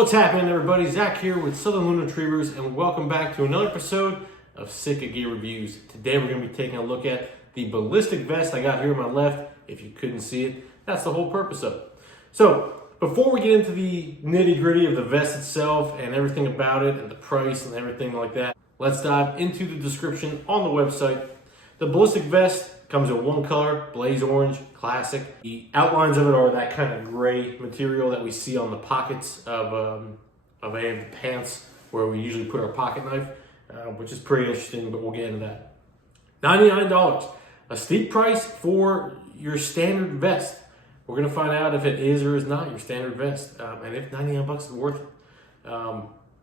What's happening, everybody? Zach here with Southern Loon Retrievers, and welcome back to another episode of SITKA GEAR Reviews. Today we're going to be taking a look at the Ballistic Vest I got here on my left. If you couldn't see it, that's the whole purpose of it. So, before we get into the nitty-gritty of the vest itself and everything about it and the price and everything like that, let's dive into the description on the website. The Ballistic Vest comes in one color, blaze orange, classic. The outlines of it are that kind of gray material that we see on the pockets of any of the pants where we usually put our pocket knife, which is pretty interesting, but we'll get into that. $99, a steep price for your standard vest. We're gonna find out if it is or is not your standard vest, and if 99 bucks is worth it.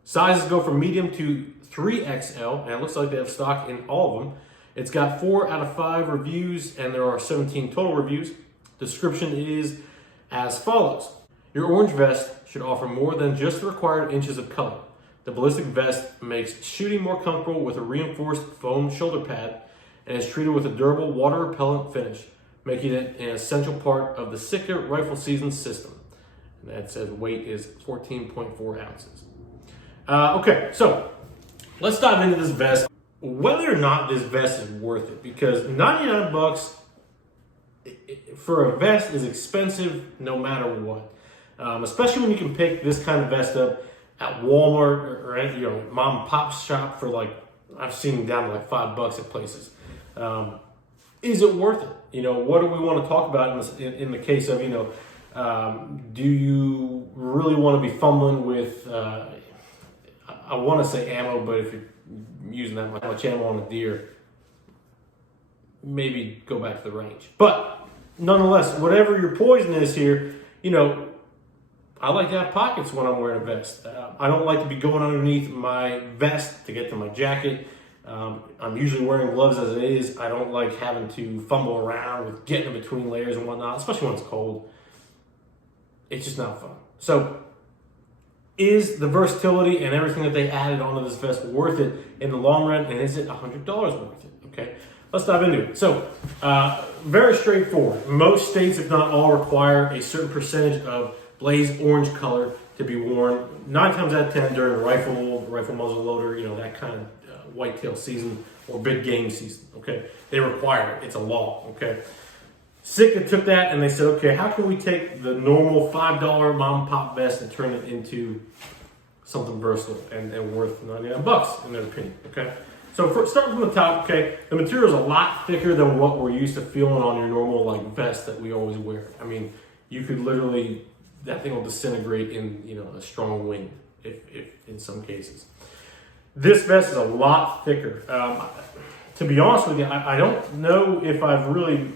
Sizes go from medium to 3XL, and it looks like they have stock in all of them. It's got 4 out of 5 reviews, and there are 17 total reviews. Description is as follows. Your orange vest should offer more than just the required inches of color. The Ballistic Vest makes shooting more comfortable with a reinforced foam shoulder pad and is treated with a durable water repellent finish, making it an essential part of the SITKA rifle season system. And that says weight is 14.4 ounces. Okay, so let's dive into this vest. Whether or not this vest is worth it, because 99 bucks for a vest is expensive no matter what. Especially when you can pick this kind of vest up at Walmart or any, mom and pop shop for like, I've seen them down to like $5 at places. Is it worth it? What do we want to talk about in the case of, do you really want to be fumbling with, I want to say ammo, but if you're using that much ammo on a deer, maybe go back to the range. But nonetheless, whatever your poison is here, I like to have pockets when I'm wearing a vest. I don't like to be going underneath my vest to get to my jacket. I'm usually wearing gloves as it is. I don't like having to fumble around with getting in between layers and whatnot, especially when it's cold. It's just not fun. So, is the versatility and everything that they added onto this vest worth it in the long run, and is it $100 worth it? Okay, let's dive into it. So, very straightforward. Most states, if not all, require a certain percentage of blaze orange color to be worn 9 times out of 10 during rifle muzzle loader, that kind of whitetail season or big game season. Okay, they require it. It's a law. Okay. SITKA took that and they said, okay, how can we take the normal $5 mom and pop vest and turn it into something versatile and worth 99 bucks in their opinion, okay? So starting from the top, okay, the material is a lot thicker than what we're used to feeling on your normal vest that we always wear. I mean, you could literally, that thing will disintegrate in, a strong wind, if in some cases. This vest is a lot thicker. To be honest with you, I don't know if I've really,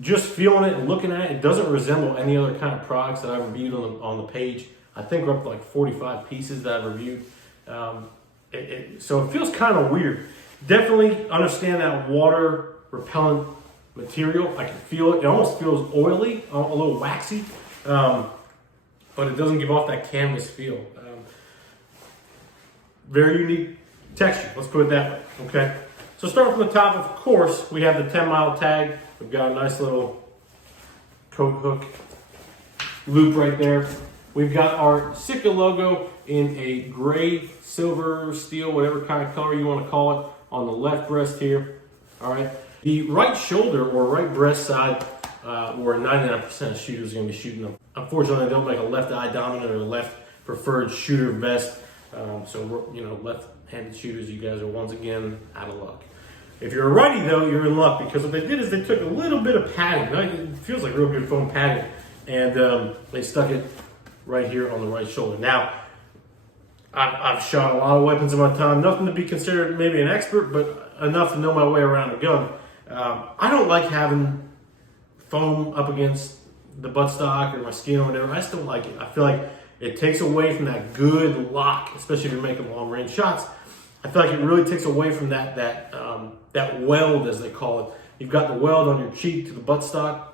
just feeling it and looking at it, it doesn't resemble any other kind of products that I've reviewed on the page. I think we're up to like 45 pieces that I've reviewed. So it feels kind of weird. Definitely understand that water repellent material. I can feel it. It almost feels oily, a little waxy, but it doesn't give off that canvas feel. Very unique texture, let's put it that way, okay? So starting from the top, of course, we have the 10-mile tag. We've got a nice little coat hook loop right there. We've got our SITKA logo in a gray, silver, steel, whatever kind of color you want to call it, on the left breast here. All right. The right shoulder or right breast side, where 99% of shooters are going to be shooting them. Unfortunately, they don't make a left eye dominant or left preferred shooter vest. So, left-handed shooters, you guys are once again out of luck. If you're a righty, though, you're in luck, because what they did is they took a little bit of padding. It feels like real good foam padding, and they stuck it right here on the right shoulder. Now, I've shot a lot of weapons in my time. Nothing to be considered maybe an expert, but enough to know my way around a gun. I don't like having foam up against the buttstock or my skin or whatever. I just don't like it. I feel like it takes away from that good lock, especially if you're making long-range shots. I feel like it really takes away from that weld, as they call it. You've got the weld on your cheek to the buttstock,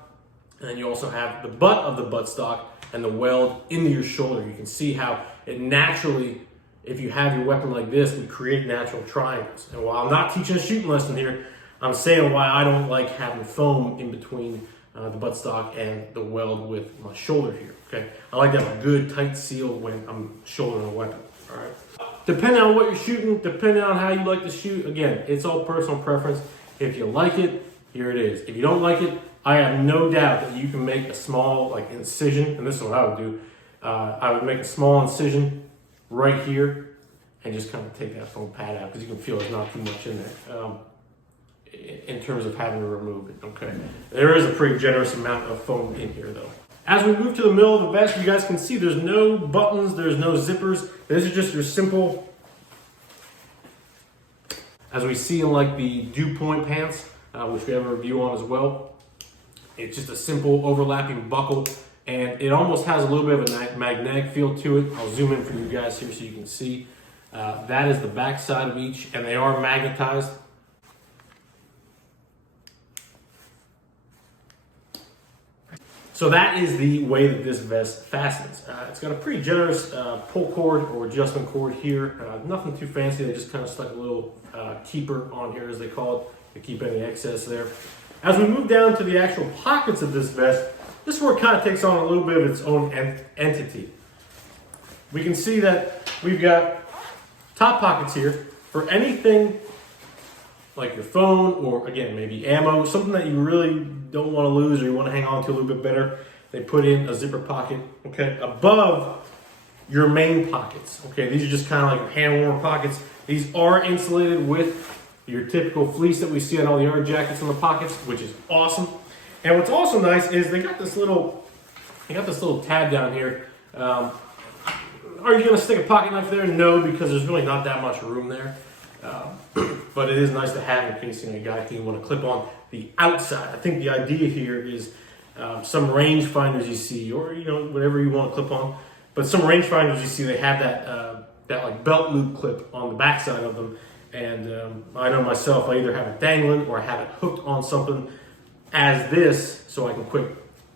and then you also have the butt of the buttstock and the weld into your shoulder. You can see how it naturally, if you have your weapon like this, would create natural triangles. And while I'm not teaching a shooting lesson here, I'm saying why I don't like having foam in between the buttstock and the weld with my shoulder here, okay? I like to have a good tight seal when I'm shouldering a weapon, all right? Depending on what you're shooting, depending on how you like to shoot, again, it's all personal preference. If you like it, here it is. If you don't like it, I have no doubt that you can make a small like incision, and this is what I would do. I would make a small incision right here and just kind of take that foam pad out because you can feel there's not too much in there in terms of having to remove it, okay? There is a pretty generous amount of foam in here though. As we move to the middle of the vest, you guys can see there's no buttons, there's no zippers. This is just your simple, as we see in like the dew point pants, which we have a review on as well. It's just a simple overlapping buckle, and it almost has a little bit of a magnetic feel to it. I'll zoom in for you guys here so you can see. That is the back side of each, and they are magnetized. So that is the way that this vest fastens. It's got a pretty generous pull cord or adjustment cord here. Nothing too fancy. They just kind of stuck a little keeper on here, as they call it, to keep any excess there. As we move down to the actual pockets of this vest, this is where it kind of takes on a little bit of its own entity. We can see that we've got top pockets here for anything like your phone or, again, maybe ammo, something that you really don't want to lose or you want to hang on to a little bit better. They put in a zipper pocket, okay, above your main pockets, okay? These are just kind of like your hand warmer pockets. These are insulated with your typical fleece that we see on all the other jackets in the pockets, which is awesome. And what's also nice is they got this little tab down here. Are you going to stick a pocket knife there? No, because there's really not that much room there. But it is nice to have in case a guy can want to clip on the outside. I think the idea here is some range finders you see, or whatever you want to clip on. But some range finders you see, they have that like belt loop clip on the backside of them. And I know myself, I either have it dangling or I have it hooked on something as this, so I can quick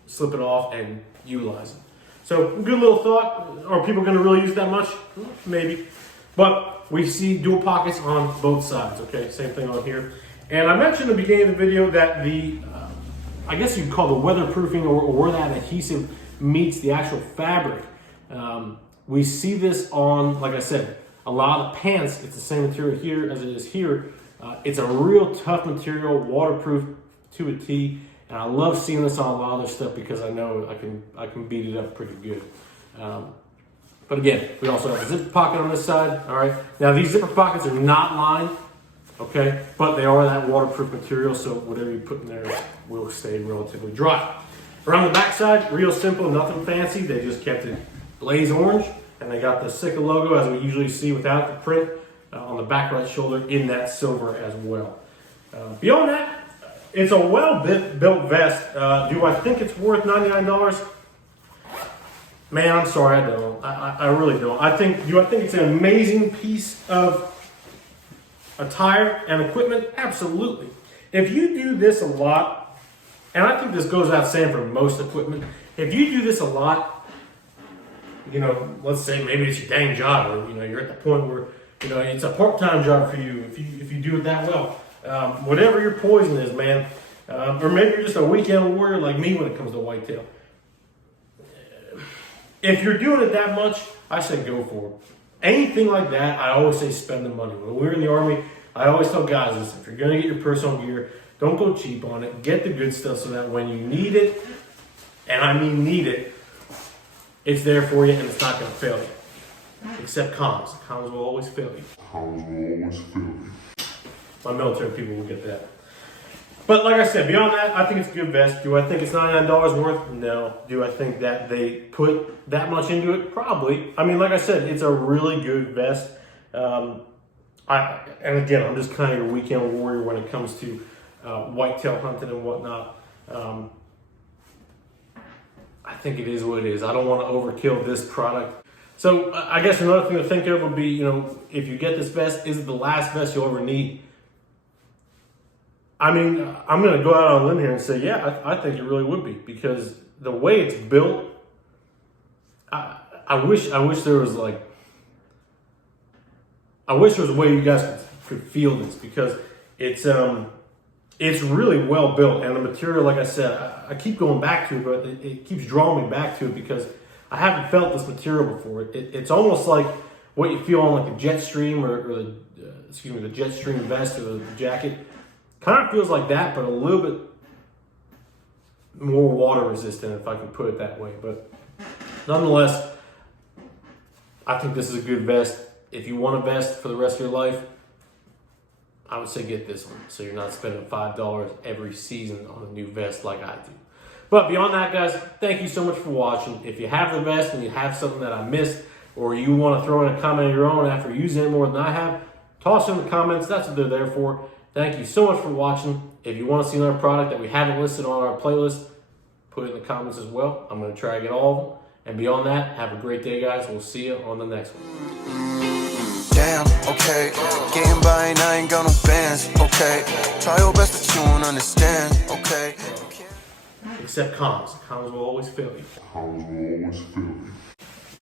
slip it off and utilize it. So good little thought. Are people going to really use it that much? Maybe. But we see dual pockets on both sides, okay? Same thing on here. And I mentioned in the beginning of the video that I guess you'd call the weatherproofing or where that adhesive meets the actual fabric. We see this on, like I said, a lot of pants. It's the same material here as it is here. It's a real tough material, waterproof to a T. And I love seeing this on a lot of their stuff because I know I can beat it up pretty good. But again, we also have a zipper pocket on this side, all right? Now these zipper pockets are not lined, okay? But they are that waterproof material, so whatever you put in there will stay relatively dry. Around the back side, real simple, nothing fancy. They just kept it blaze orange, and they got the SITKA logo, as we usually see without the print, on the back right shoulder in that silver as well. Beyond that, it's a well-built vest. Do I think it's worth $99? Man, I'm sorry, I don't. I really don't. Do I think it's an amazing piece of attire and equipment? Absolutely. If you do this a lot, and I think this goes without saying for most equipment, if you do this a lot, let's say maybe it's your dang job, or you're at the point where it's a part-time job for you. If you do it that well, whatever your poison is, man, or maybe you're just a weekend warrior like me when it comes to whitetail. If you're doing it that much, I say go for it. Anything like that, I always say spend the money. When we were in the Army, I always tell guys, listen, if you're going to get your personal gear, don't go cheap on it. Get the good stuff so that when you need it, and I mean need it, it's there for you and it's not going to fail you. Except comms. Comms will always fail you. Comms will always fail you. My military people will get that. But like I said, beyond that, I think it's a good vest. Do I think it's $99 worth? No. Do I think that they put that much into it? Probably. I mean, like I said, it's a really good vest. And again, I'm just kind of your weekend warrior when it comes to whitetail hunting and whatnot. I think it is what it is. I don't want to overkill this product. So I guess another thing to think of would be, if you get this vest, is it the last vest you'll ever need? I mean, I'm going to go out on a limb here and say, yeah, I think it really would be, because the way it's built, I wish there was a way you guys could feel this, because it's It's really well built, and the material, like I said, I keep going back to it, but it keeps drawing me back to it because I haven't felt this material before. It's almost like what you feel on like the Jetstream or the Jetstream vest or the jacket. Kind of feels like that, but a little bit more water resistant, if I can put it that way. But nonetheless, I think this is a good vest. If you want a vest for the rest of your life, I would say get this one, so you're not spending $5 every season on a new vest like I do. But beyond that, guys, thank you so much for watching. If you have the vest and you have something that I missed, or you want to throw in a comment of your own after using it more than I have, toss it in the comments. That's what they're there for. Thank you so much for watching. If you want to see another product that we haven't listed on our playlist, put it in the comments as well. I'm going to try to get all of them. And beyond that, have a great day, guys. We'll see you on the next one. Damn, okay, getting by and I ain't got no bands, okay. Try your best but you won't understand, okay. Except comms. Comms will always fail you. Comms will always fail you.